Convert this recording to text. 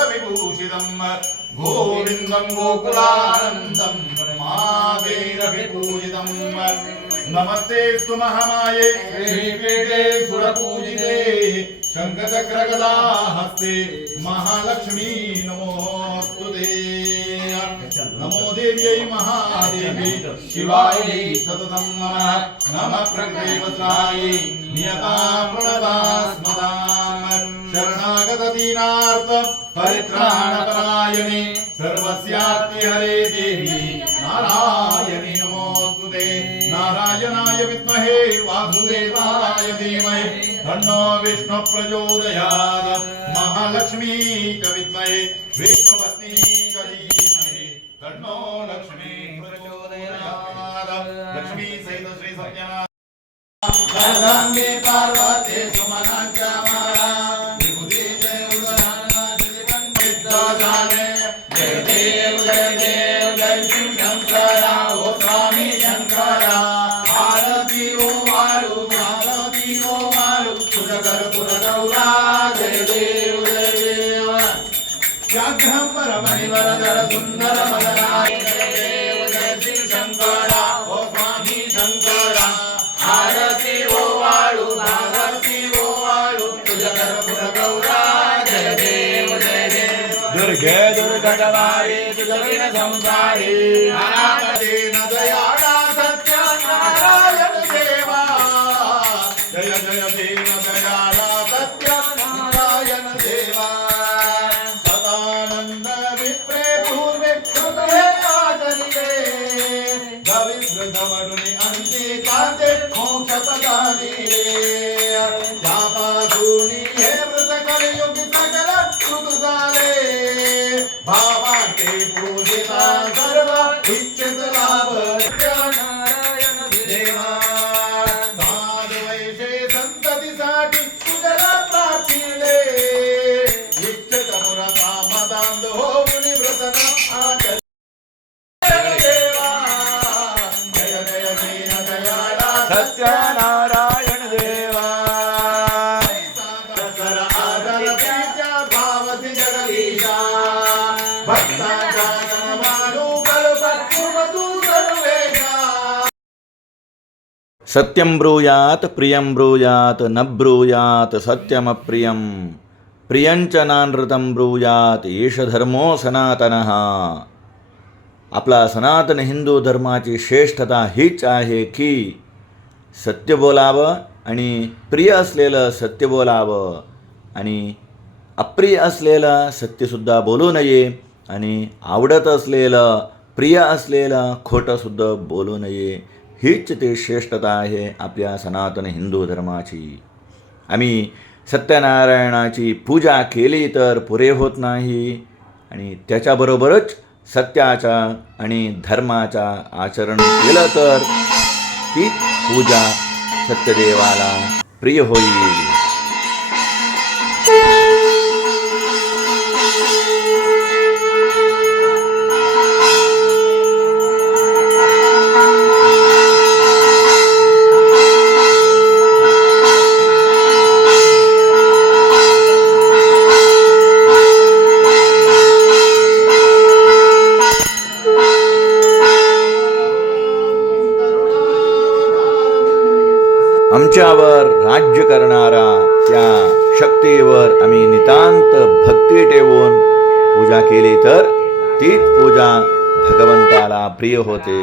विभूषितं गोविन्दं गोकुलानन्दं ब्रह्मादेरभिपूजितं नमस्तेस्तु महामाये श्रीपीठे सुरपूजिते शङ्खचक्रगदाहस्ते महालक्ष्मी नमोस्तुते नमो देव्यै महादेवी शिवायै सततं नमः नमः प्रकृतिवत्रायै नियता प्रणतास्मदां शरणागत दीनार्थ परित्राणपरायणे सर्वस्यार्ति हरे देवी नारायणी नमोस्तुते नारायणाय विद्महे वासुदेवाय धीमहि तन्नो विष्णु प्रचोदयात् महालक्ष्मी च विद्महे विष्णुपत्नी च धीमहि तन्नो लक्ष्मी प्रचोदयात् लक्ष्मी सहित श्री सत्यनारायण गंगे पार्वती सुमनांच्या माळा विभूती जय उदराना श्री पंडिता झाले जय देव जय शिव शंकरा ओ स्वामी शंकरा आरती ओ वाळू तुझ कर पुरगौरा जय देव व्याघ्रं परमणिवरधर सुंदर मदना जय देव जय शिव शंकरा ओ स्वामी शंकरा आरती ओ वाळू तुझ कर पुरगौरा जय देव दुर्गे दुर्गटवारी तुझविन संसारी अनाथ दीन दयाळा सत्य नारायण देवा जय जय दीन दयाळा सत्य नारायण देवा सदानंद विप्रे पूर्वे कृपे आचरिते गविवृद्धवडुनि अंती कांते मोक्ष पदानी रे यापासूनी हे व्रत कलियुगी सकल कृत झाले भावांते पूजिता सर्व इच्छित लाभ नारायण देवा साधु वैशे संततीसाठी तुझला प्रार्थिले इच्छित पुरता मदांध हो मुनी व्रतन आचर देवा जय जय दीन दयाळा सत्यनारायण देवा सर आदर प्रीत्या भावसी जगदीशा भक्तांचा जनमानू कल्पतु तू सर्वेशा सत्यं ब्रूयात प्रियं ब्रूयात न ब्रूयात सत्यमप्रियं प्रियंच नानृतं ब्रूयात एष धर्मो सनातनः. आपला सनातन हिंदू धर्माची श्रेष्ठता हीच आहे की सत्य बोलावं आणि प्रिय असलेलं सत्य बोलावं आणि अप्रिय असलेलं सत्यसुद्धा बोलू नये आणि आवडत असलेलं प्रिय असलेलं खोटंसुद्धा बोलू नये. हीच ते श्रेष्ठता आहे आपल्या सनातन हिंदू धर्माची. आम्ही सत्यनारायणाची पूजा केली तर पुरे होत नाही आणि त्याच्याबरोबरच सत्याचा आणि धर्माचा आचरण केलं तर ती पूजा सत्यदेवाला प्रिय होईल. आमच्यावर राज्य करणारा त्या शक्तीवर आम्ही नितांत भक्ती ठेवून पूजा केली तर तीच पूजा भगवंताला प्रिय होते.